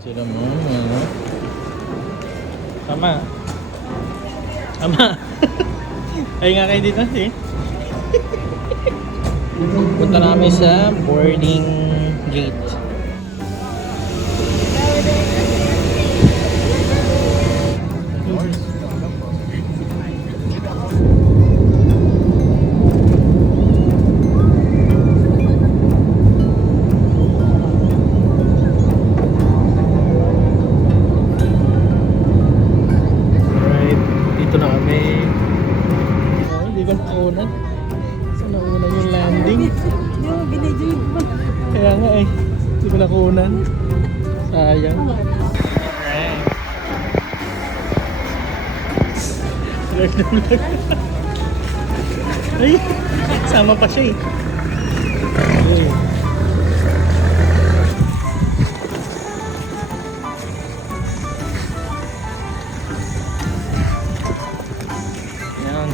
Sila mo, ano? Tama. Tama. Ay nga kayo dito, eh. Punta namin sa boarding gate. Dito na kami. Ay, hindi ko nakunan. Saan nakunan yung landing? Kaya nga eh. Hindi ko nakunan. Sayang. Vlog na vlog. Ay, sama pa siya eh. Ay.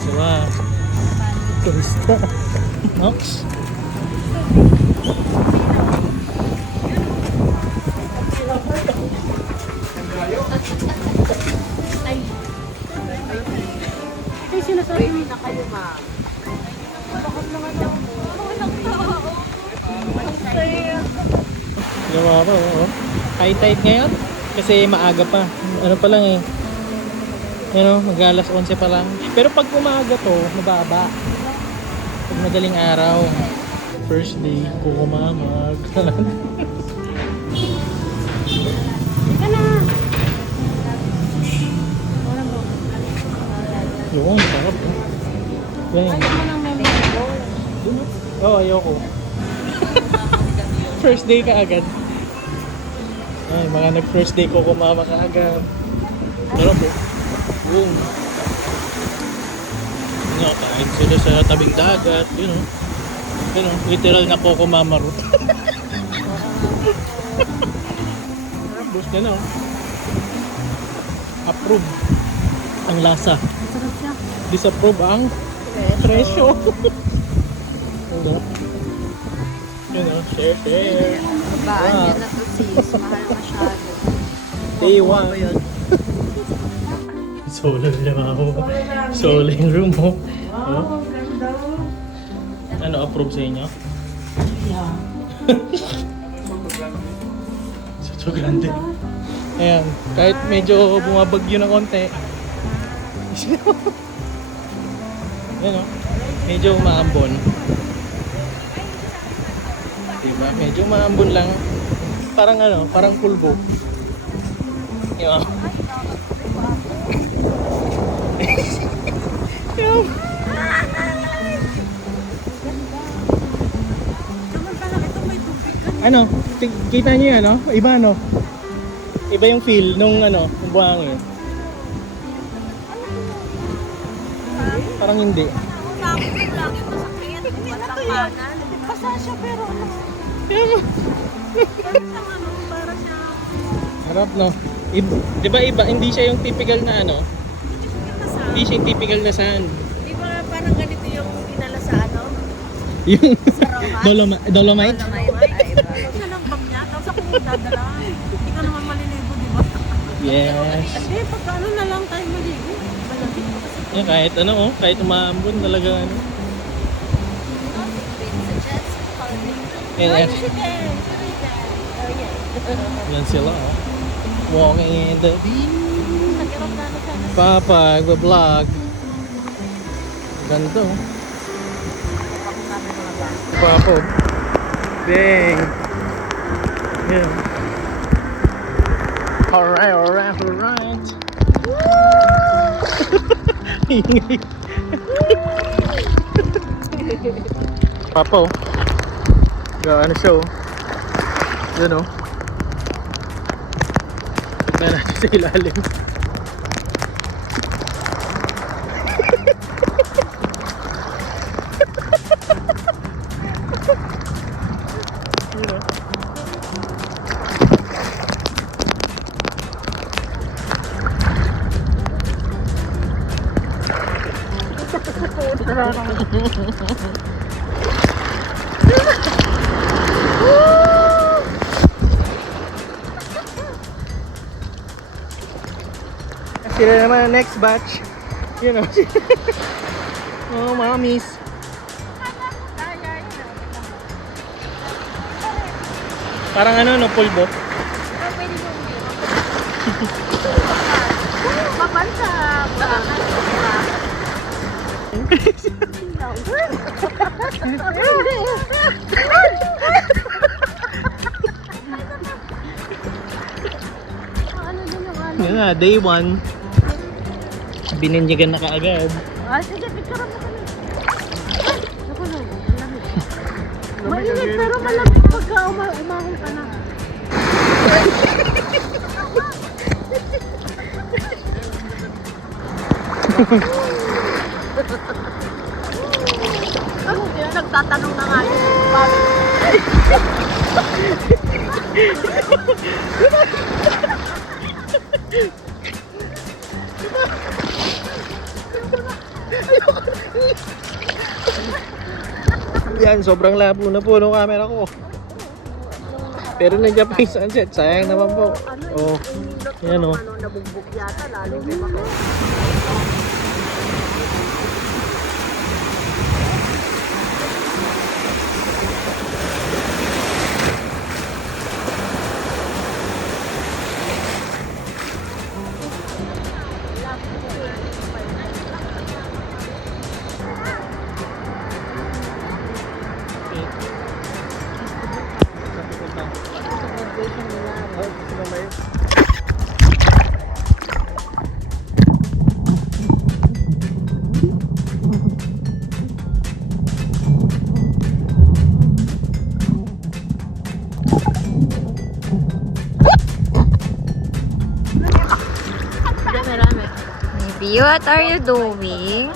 Sila turista. Nox. Ay. Ay, sinasabi na kayo, ma'am. Bakit naman daw mo? Gawa pa, oh. High tide ngayon kasi maaga pa. Ano pa lang eh. Ano, mag-alas 11 pa lang. Pero pag umaga to, mababa. Pag madaling araw. First day, kukumamag. Ika na! Walang mo. Yun, sarap. Ganyan. Ayaw mo ng memento. Oo, ayoko. First day ka agad. Ay, mga nag-first day ko kumama ka agad. Sarap eh. Boom. No, kain sila sa tabing dagat, you know. You know, literal na Coco Mama route. Bus na no. Approve ang lasa. Sarap siya. Disapprove ang presyo. Ano? You know, share. Baan yan na to sis. Mahal masyado. Day 1. Solo lang ako. Solo yung room mo. Wow, ganda. Ano, approve sa inyo? Yeah. So grande. Ayan, kahit medyo bumabagyo ng konti. Ayan o, medyo umaambon. Diba? Medyo umaambon lang. Parang ano, parang pulbo. Diba? Ano, kita niyo yan, no? Iba, no? Iba yung feel nung ano, ng buhangin. Parang hindi. Basa siya pero ano. Para siya. Harap, no? Di ba iba, hindi siya yung typical na ano? Hindi siya yung typical na sand. Di ba parang ganito yung dinala sa ano? Yung Sa Rojas? Dolomite? Siya lang bag niya, tapos ako yung dadala. Hindi ka naman maliligo, di ba? Yes. Hindi, pagka ano na lang tayo maligo. Malagit mo kasi. Yeah, kahit ano, oh, kahit umaambon talaga ano. And, Ay, si Ben. Oh, yeah. yan sila, oh. Walking in the beach. Nagkaroon na ano sana. Papa, nagba-vlog. Ganito. Papa. Dang. Yeah. Alright. Ingay. Papa, oh. Ano siya, oh. Yan, oh. Tignan natin sa ilalim. Sila naman next batch. You know. Oh, mommies. Parang ano, no, pulbo. Mabansa. Yun na, day 1. Bininyagan na kaagad. Ah, sige, picture mo kami. Naku, no, malamig. Mainit pero malamig pagka umahon ka na. Ano yun? Nagtatanong na nga yun. Yan, sobrang labo na po ng camera ko. Pero nandiyan pa yung sunset, sayang naman po. Oh, yan o. Nabugbog yata, lalo di ba? Baby, what are you doing?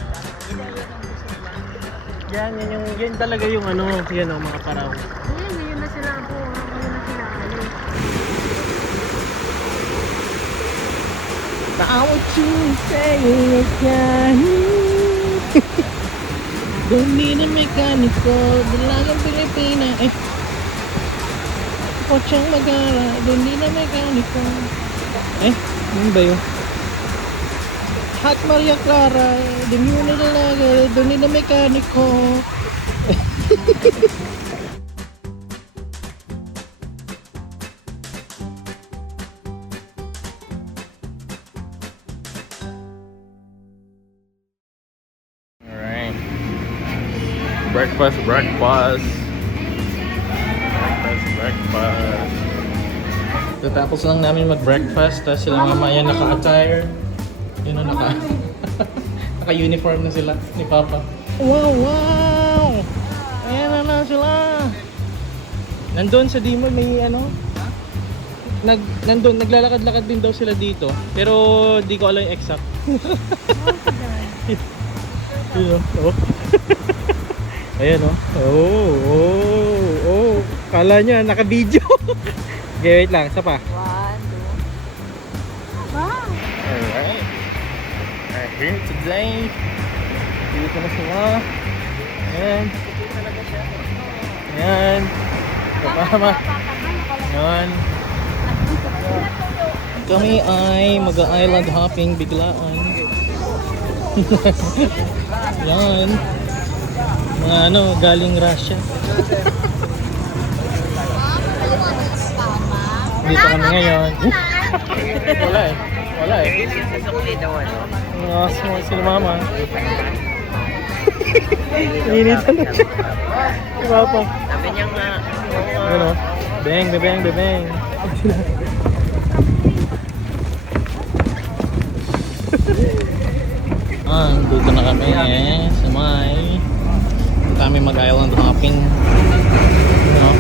Yan, yun talaga yung ano, yan o, mga paraw. Yun na sila po. Yun na sila. Bawat say yan. Dumi na mekaniko, dalagang Pilipina. Kotsang magara, dumi na mekaniko. Ano ba yun? Hot Maria Clara, dumi na dalaga, dumi na mekaniko. Alright. Breakfast. Tatapos lang namin mag-breakfast, tapos sila mamaya naka-attire. Yun o, naka-uniform na sila ni Papa. Wow! Ayan na sila! Nandun sa Dimol may ano? Nandun, naglalakad-lakad din daw sila dito. Pero di ko alam yung exact. Yun o. Oh. Ayan o. Oh. Kala niya, naka-video. Okay, wait lang. Isa pa. 1, 2. Wow! Alright. Alright, here today. Dito na sila. Ayan. Ayan. Kasama. Ayan. Kami ay mag-island hopping biglaan. Yan. Mga ano, galing Russia. Dito kami ngayon. Wala eh. Small sila mama. Init na siya. Diba pa? Sabi niya nga, Ano? Bang. Dito na kami sa may kami mag-island hopping. Ano?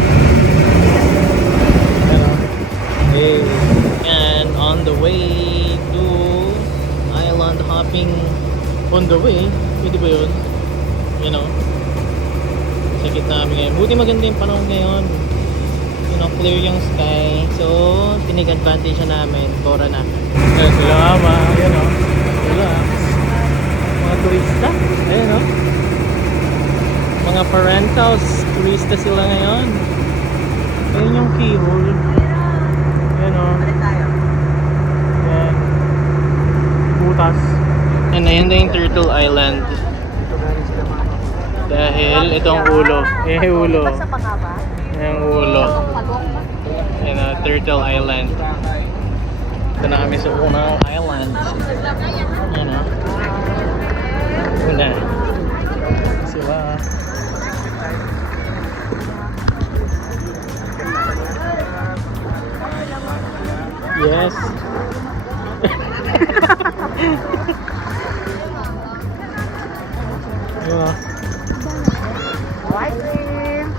And on the way to island hopping on the way, pwede ba yun? You know, sakit namin ngayon. Buti maganda yung panahon ngayon. You know, clear yung sky. So, tinig advantage namin. Tora namin. Ayan sila ama. Ayan o. Sila. Mga turista. Ayan o. Mga parentals. Turista sila ngayon. Ayan yung keyhole. Ayan o. Ayan. Ayan na yung Turtle Island. Dahil itong ulo. Ulo. Sa Pangaba? Yung ulo. Ayan na, Turtle Island. Ito na kami sa unang island. Ayan na. Una. Siwa. Yes. Diba?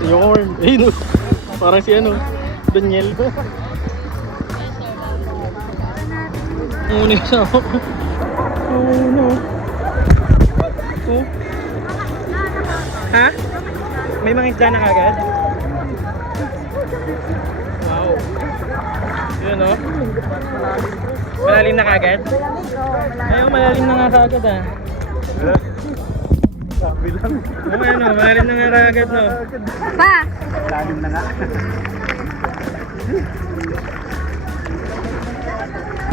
Yorn. Ayun no. Parang si ano. Daniel. Ang una yung sama ko. Oh no. Oh. Ha? May mga isda na kagad? Wow. Yun no. Malalim na kagad? Ayaw, malalim na nga kagad ah. Sabi lang. Oo ano, malalim na nga kagad no. Pa! Lalim na nga.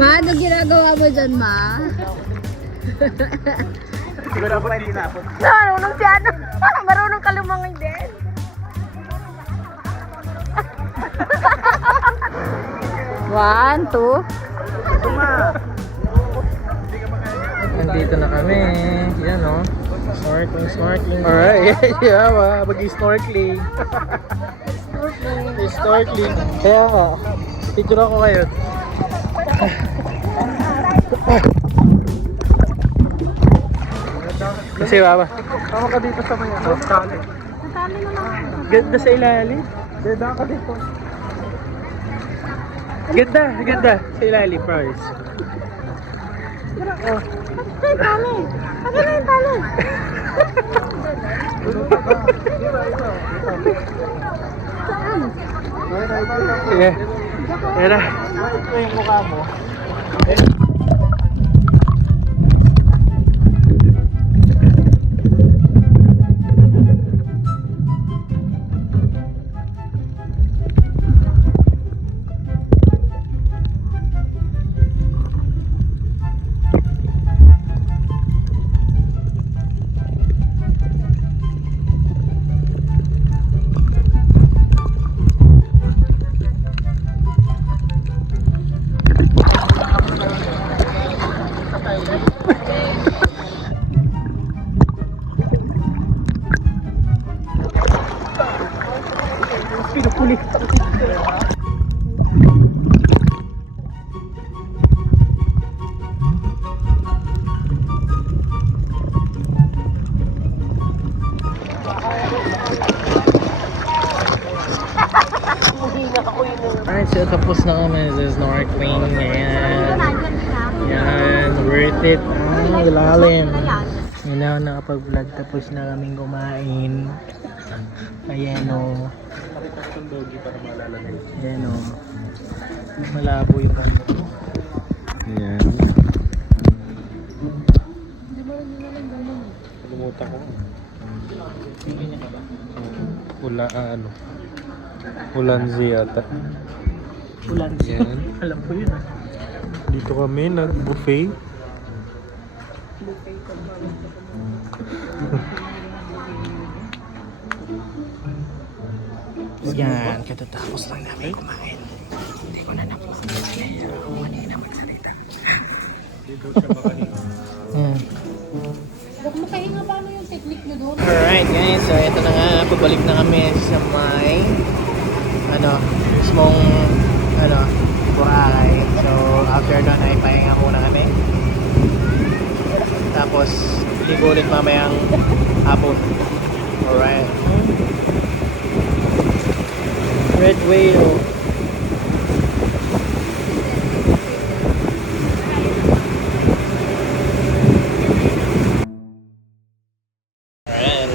Ma, ano ginagawa mo dyan, ma? Siguro ba hindi na ako? Marunong si ano? Marunong ka lumangoy din. One, two. Nandito na kami. Yan o. Snorkeling, snorkeling. Alright, yeah, mag-snorkeling. Snorkeling. Kaya nga, picture ako ngayon. Kasi baba. Tama ka dito sa may ano? Kali. Ganda sa ilalim. Ganda ka dito. Ganda, ganda. Sa ilalim, price. Ay, tali. Ano na yung tali? Sige. Yan na. Ito yung mukha mo. Pinupulik. Alright, so tapos na kami sa snorkeling. Ayan. Yan, worth it. Ah, lalim. Yun na ako nakapag-vlog tapos na kaming kumain. Ayan o. Ayan o. Malabo yung ano. Ayan. Kalimutan ko. Pili niya ka ba? Ula, ano? Ulanzi yata. Ulan. Yan. Alam ko yun ah. Dito kami nag-buffet. Yan, katatapos lang namin kumain. Hindi ko na napos. Kanina magsalita. Dito siya makahinga. Huwag mo kahinga paano yung technique nyo doon? Alright guys, so ito na nga, pabalik na kami sa may mismong Boracay. So after nun ay pahinga muna kami. Tapos ligo ulit mamayang hapon. Alright. Red whale. Alright.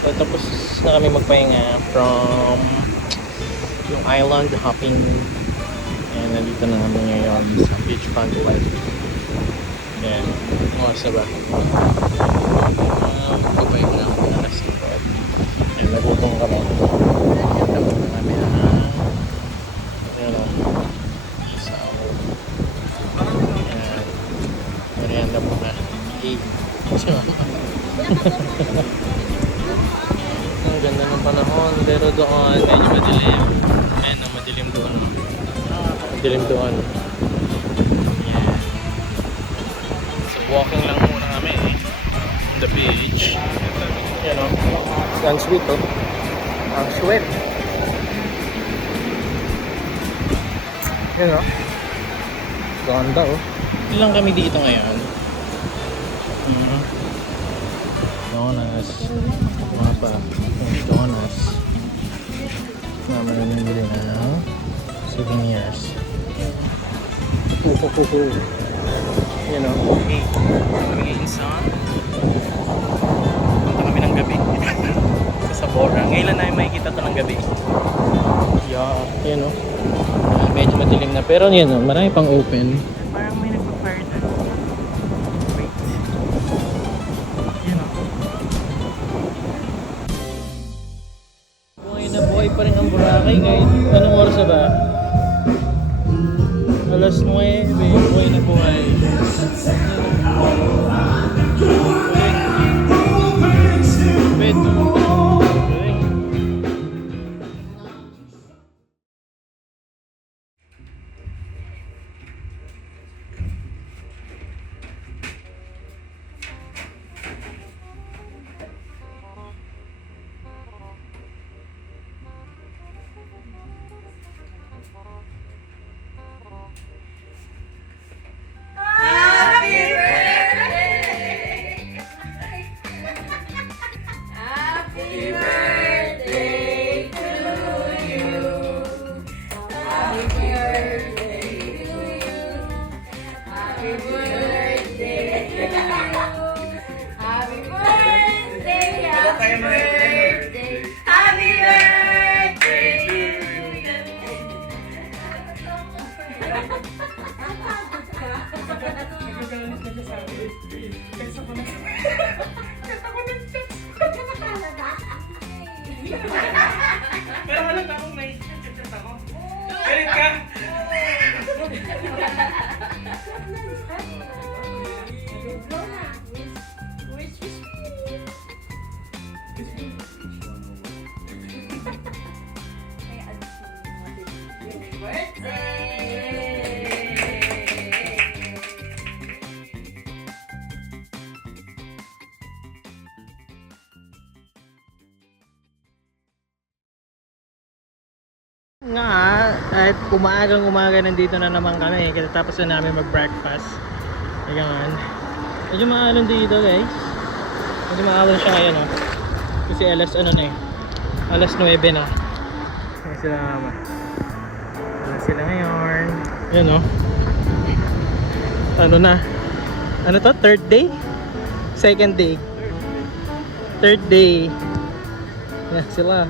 So tapos na kami magpahinga from yung island hopping. And nandito na kami ngayon sa beachfront life. Yan. Oras na ba? Magpapahinga na ako na nasa likod. And nagutong kami. Tapos na kami isaw. Yan. Merienda muna. Si mama. Ang ganda ng panahon, pero doon medyo madilim. Ayan, madilim doon. Madilim doon. Yeah. So walking lang muna kami on the beach. Yan o. Ang sweet oh. Ang sweet. Yan o. Ganda oh. Ilang kami dito ngayon. Donuts. Mga pa. Donuts. Mama na nabili na 7 years. You know, okay. Kami insan. Punta kami ng gabi. Sa Sabora. Ngayon lang namin makikita ito ng gabi. Yeah, yun o. Medyo madilim na. Pero yun o, marami pang open. Parang may nagpa-fire na. Wait. Yun o. Buhay na buhay pa rin ang Boracay guys. Anong oras na ba? Alas 9. Buhay na buhay. Bed. Pero alam ka kung may chat ako. Galit ka? Nga, at umaga nandito na naman kami kasi tapos na namin mag-breakfast. Ayan. Medyo maalon dito guys. Medyo maalon siya ngayon oh. Kasi alas ano na eh. Alas 9 na. Ayan sila mama. Ayan sila ngayon. Ayan oh. Ano na? Ano to? Third day? Second day? Third day. Ayan sila.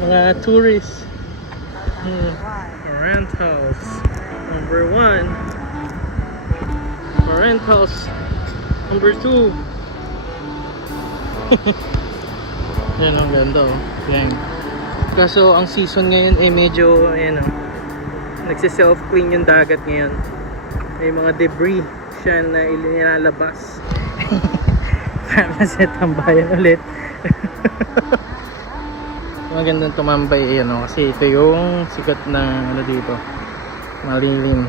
Mga tourists. Rentals number 1. Rentals number 2. Yan ang ganda oh. Yan. Kaso ang season ngayon ay medyo ayan oh, nagsi-self clean yung dagat ngayon. May mga debris siya na nilalabas. Para sa tambayan ulit. Magandang tumambay ayan o, kasi ito yung sikat na ano dito, malilim.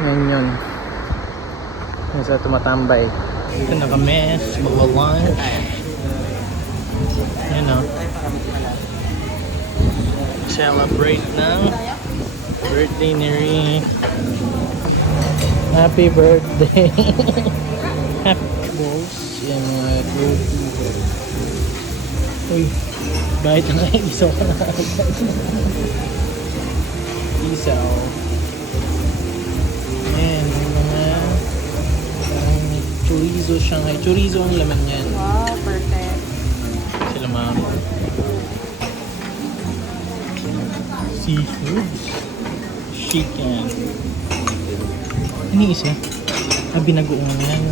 Yan yung sa tumatambay. Dito na kami sa Bawalan. Yan o, celebrate ng birthday ni Ri. Happy birthday. Happy balls. Yan mga birthday. Uy, bakit na isaw ka na agad? Isaw. Ayan, yung mga chorizo Shanghai. Chorizo ang laman yan. Wow, perfect. Sila mama. Seafoods. Chicken. Ano yung isa? Binagoong yan.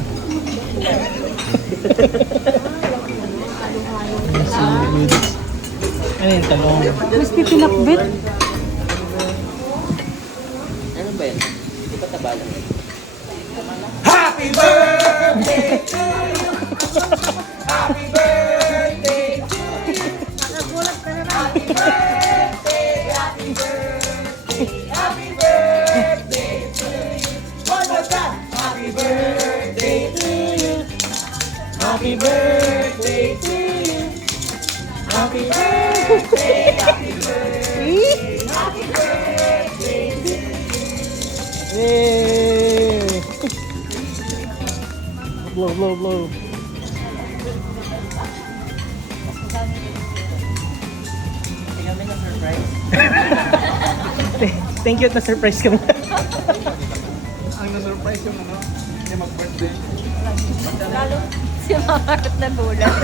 Seafoods. Ano yung talong? Crispy pinakbit. Happy birthday! Nakagulat ka na lang. Happy birthday to you. Happy birthday. Happy birthday. Happy birthday to you. Yay! Blow, blow, blow. Thank you at na-surprise ka mo. Ang na-surprise yung ano, hindi mag-birthday. Si Mama at nagulat.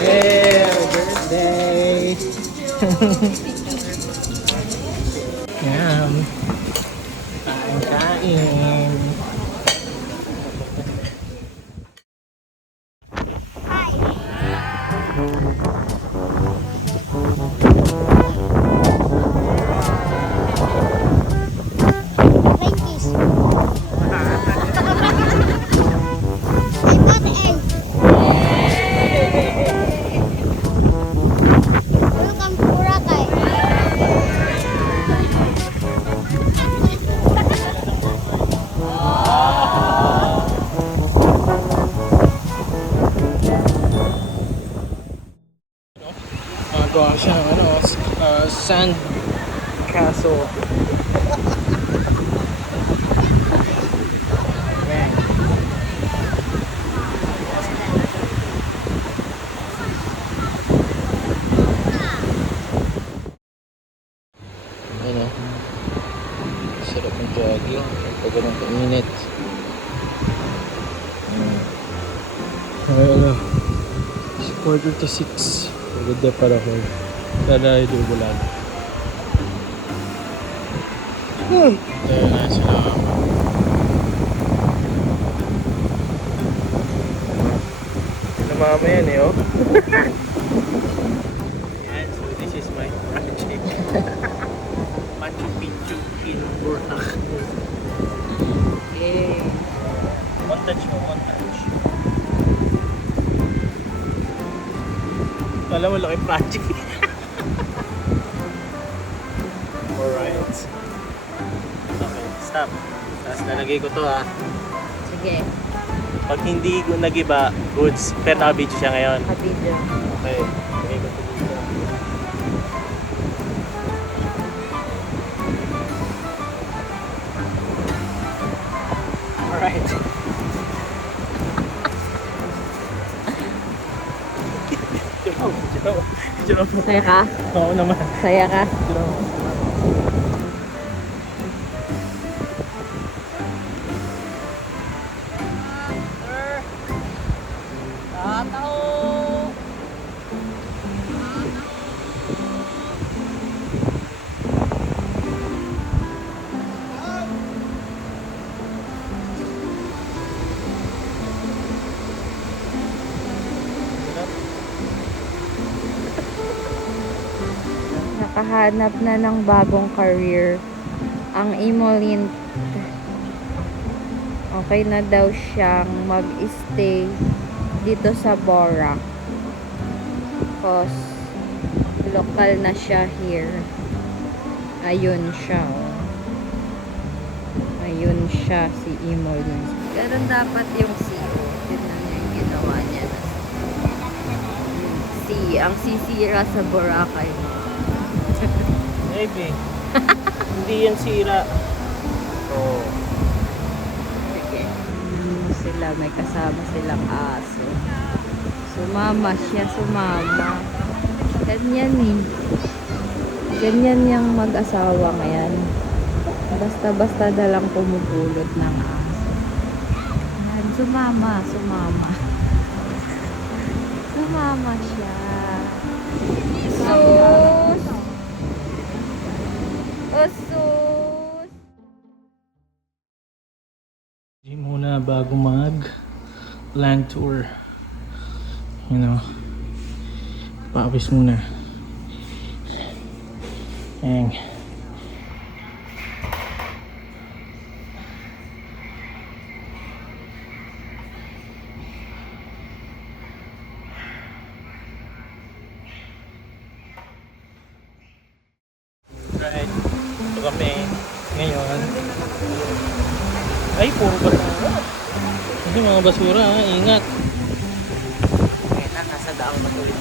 Yay! Happy birthday! Yan. Kain-kain. Magawa siya ng ano, sand castle. Ayan. Ayan o. Sarap ng jogging. Pag ganun ka-minute. Ayan o. 5:46. Maganda para ko. Sana ay dugulan. Ayan na sila. Namama yan eh oh. Yan, so this is my project. Machu Picchu in Boracay. Okay. One touch mo, one touch. Alam mo, laki project. Alright. Okay, stop. Tapos nalagay ko to ha. Sige. Pag hindi ko nag-iba, goods. Pero naka-video siya ngayon. Kabidyo. Okay. Lagay ko to dito. Alright. Jerome. Saya ka? Oo naman. Saya ka? Jerome. Nakahanap na ng bagong career ang Imolint. Okay na daw siyang mag-stay dito sa Borac. Cause lokal na siya here. Ayun siya. Oh. Ayun siya si Imolint. Ganun dapat yung CEO. Tignan niyo yung ginawa niya. Ang sisira sa Boracay. Maybe. Hindi yan sira. Oo. Sige. Sila, may kasama silang aso. Sumama siya, sumama. Ganyan eh. Ganyan yung mag-asawa ngayon. Basta-basta na lang pumupulot ng aso. Yan, sumama, sumama. Sumama siya. Sus! Sus! Hindi muna bago mag land tour. You know. Paawis muna. Ayan. Right. Ito kami ngayon. Ay, puro basura. Kasi mga basura, ha? Ingat. Kaya na, nasa daang matulog.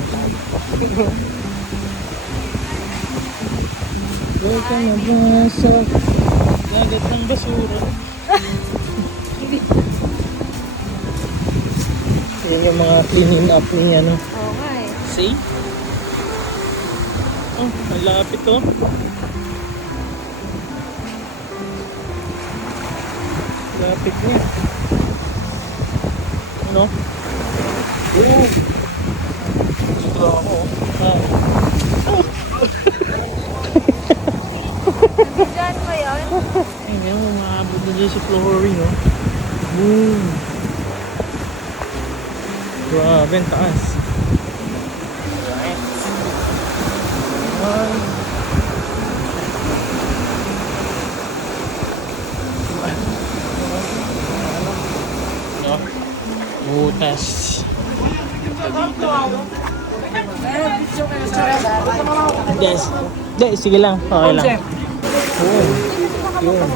Huwag ka na ba sa dagat ng basura? Yan yung mga cleaning up ni ano. Oo nga eh. See? Oh, ang lapit to. Lapit niya. Ano? Oo. Gusto ako. Ah. Diyan ba yun? Ay, ngayon umaabot na dyan si flooring, oh. Boom! Grabe, ang taas. Right. No? Butas. Yes. Hindi, sige lang. Okay lang. Oo. Yun.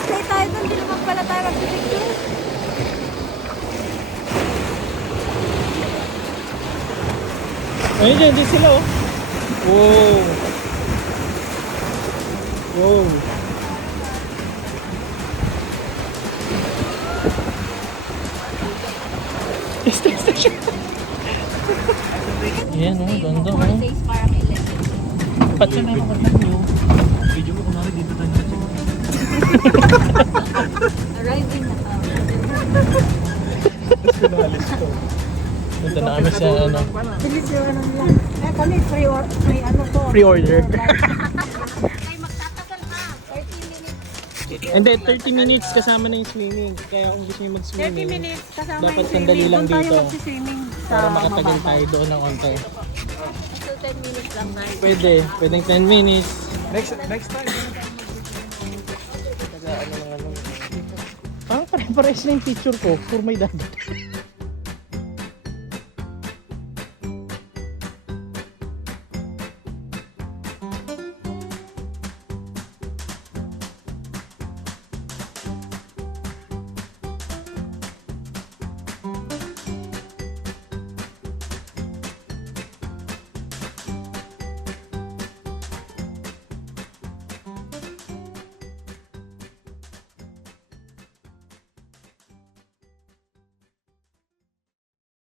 Stay tayo doon, di naman pala tayo mag-picture. Ayun dyan, dyan sila, oh. Wow. Wow. Station. Ayan, oh, ganda, oh. Days parang 11. Ba't ka na nyo? Video mo kunwari dito tayo sa check. Arriving na kami. Pinalis ko. Punta na kami sa ano, Bilis yung ano nila. Eh, kami free ano to. pre-order. Ay, magtatagal na. 30 minutes. Hindi, 30 minutes kasama na yung swimming. Kaya kung gusto nyo 30 mag-swimming, minutes kasama dapat yung sandali swimming. lang Doon tayo dito. magsiswimming sa para makatagal mababa. tayo doon ng konti. So, 10 minutes lang na. Pwede, pwedeng 10 minutes. Next time. Parang pare-pares na yung picture ko, puro may dagat.